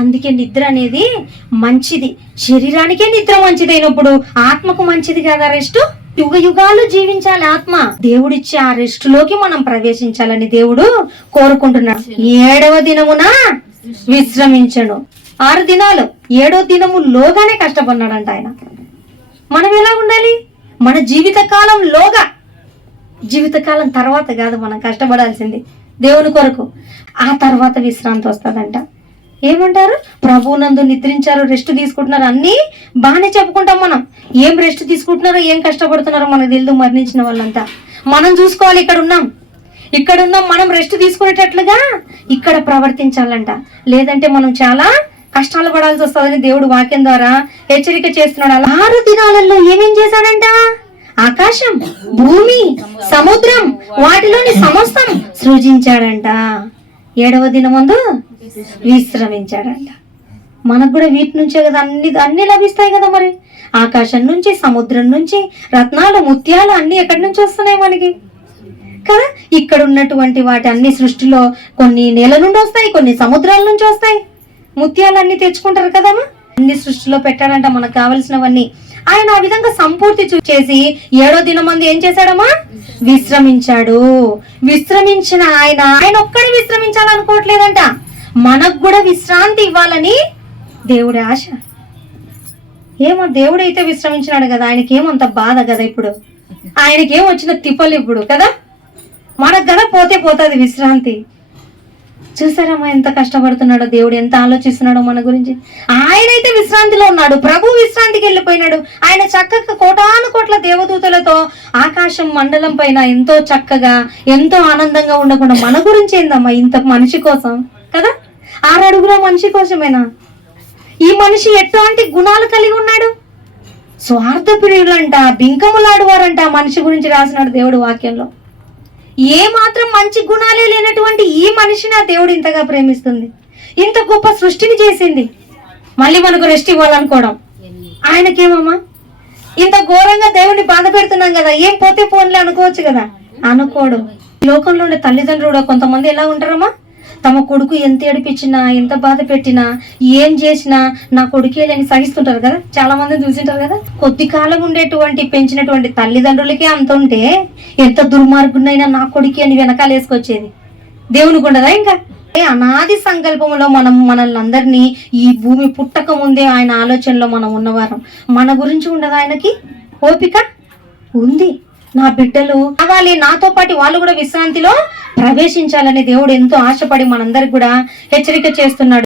అందుకే నిద్ర అనేది మంచిది. శరీరానికే నిద్ర మంచిదైనప్పుడు ఆత్మకు మంచిది కదా రెస్ట్. యుగ యుగాలు జీవించాలి ఆత్మ. దేవుడిచ్చే ఆ రెస్ట్ లోకి మనం ప్రవేశించాలని దేవుడు కోరుకుంటున్నాడు. 7వ దినమున విశ్రమించను. 6 దినాలు 7వ దినములోగానే కష్టపడినాడంట ఆయన. మనం ఎలా ఉండాలి? మన జీవితకాలంలోగా, జీవితకాలం తర్వాత కాదు మనం కష్టపడాల్సింది దేవుని కొరకు. ఆ తర్వాత విశ్రాంతి వస్తుందంట. ఏమంటారు? ప్రభువునందు నిద్రించారు, రెస్ట్ తీసుకుంటున్నారు, అన్నీ బాగానే చెప్పుకుంటాం మనం. ఏం రెస్ట్ తీసుకుంటున్నారో, ఏం కష్టపడుతున్నారో మనకు తెలియదు. మరణించిన వాళ్ళంతా మనం చూసుకోవాలి. ఇక్కడున్నాం మనం రెస్ట్ తీసుకునేటట్లుగా ఇక్కడ ప్రవర్తించాలంట. లేదంటే మనం చాలా కష్టాలు పడాల్సి వస్తుందని దేవుడు వాక్యం ద్వారా హెచ్చరిక చేస్తున్నాడు. 6 దినాలలో ఏమేం చేశాడంట? ఆకాశం, భూమి, సముద్రం, వాటిలోని సమస్తం సృజించాడంట. 7వ దినమందు విశ్రమించాడంట. మనకు కూడా వీటి నుంచే కదా అన్ని లభిస్తాయి కదా. మరి ఆకాశం నుంచి, సముద్రం నుంచి రత్నాలు, ముత్యాలు అన్ని ఎక్కడి నుంచి వస్తున్నాయి మనకి కదా. ఇక్కడ ఉన్నటువంటి వాటి అన్ని సృష్టిలో కొన్ని నేల నుండి వస్తాయి, కొన్ని సముద్రాల నుంచి వస్తాయి. ముత్యాలు అన్ని తెచ్చుకుంటారు కదమ్మా. అన్ని సృష్టిలో పెట్టాడంట మనకు కావలసినవన్నీ. ఆయన ఆ విధంగా సంపూర్తి చేసి 7వ దినమందు ఏం చేశాడమ్మా? విశ్రమించాడు. విశ్రమించిన ఆయన ఒక్కడే విశ్రమించాలనుకోవట్లేదంట. మనకు కూడా విశ్రాంతి ఇవ్వాలని దేవుడి ఆశ. ఏమో దేవుడైతే విశ్రమించినాడు కదా, ఆయనకేమంత బాధ కదా. ఇప్పుడు ఆయనకేం వచ్చిన తిప్పలు ఇప్పుడు కదా. మనకు కదా పోతే పోతుంది విశ్రాంతి. చూసారమ్మా ఎంత కష్టపడుతున్నాడో దేవుడు, ఎంత ఆలోచిస్తున్నాడో మన గురించి. ఆయనైతే విశ్రాంతిలో ఉన్నాడు, ప్రభు విశ్రాంతికి వెళ్ళిపోయినాడు. ఆయన చక్కగా కోటాను కోట్ల దేవదూతలతో ఆకాశం మండలం పైన ఎంతో చక్కగా, ఎంతో ఆనందంగా ఉండకుండా మన గురించి ఏందమ్మా ఇంత మనిషి కోసం కదా. 6 అడుగుల మనిషి కోసమేనా? ఈ మనిషి ఎట్లాంటి గుణాలు కలిగి ఉన్నాడు? స్వార్థప్రియులంట, బింకములాడువారంట మనిషి గురించి రాసినాడు దేవుడు వాక్యంలో. ఏ మాత్రం మంచి గుణాలే లేనటువంటి ఈ మనిషిని దేవుడు ఇంతగా ప్రేమిస్తుంది. ఇంత గొప్ప సృష్టిని చేసింది, మళ్ళీ మనకు రెస్ట్ ఇవ్వాలనుకోవడం ఆయనకేమమ్మా? ఇంత ఘోరంగా దేవుడిని బాధ పెడుతున్నాం కదా, ఏం పోతే పోన్లే అనుకోవచ్చు కదా. అనుకోడు. లోకంలో ఉండే తల్లిదండ్రులు కొంతమంది ఎలా ఉంటారమ్మా? తమ కొడుకు ఎంత ఏడిపించినా, ఎంత బాధ పెట్టినా, ఏం చేసినా నా కొడుకే లేని సహిస్తుంటారు కదా. చాలా మందిని చూసింటారు కదా. కొద్ది కాలం ఉండేటువంటి పెంచినటువంటి తల్లిదండ్రులకే అంత ఉంటే ఎంత దుర్మార్గునైనా నా కొడుకి అని వెనకాల వేసుకొచ్చేది దేవునికి ఉండదా? ఇంకా అనాది సంకల్పంలో మనల్ని అందరినీ ఈ భూమి పుట్టక ముందే ఆయన ఆలోచనలో మనం ఉన్నవారం. మన గురించి ఉండదు ఆయనకి? ఓపిక ఉంది. నా బిడ్డలు కావాలి, నాతో పాటు వాళ్ళు కూడా విశ్రాంతిలో ప్రవేశించాలని దేవుడు ఎంతో ఆశపడి మనందరికి కూడా హెచ్చరిక చేస్తున్నాడు.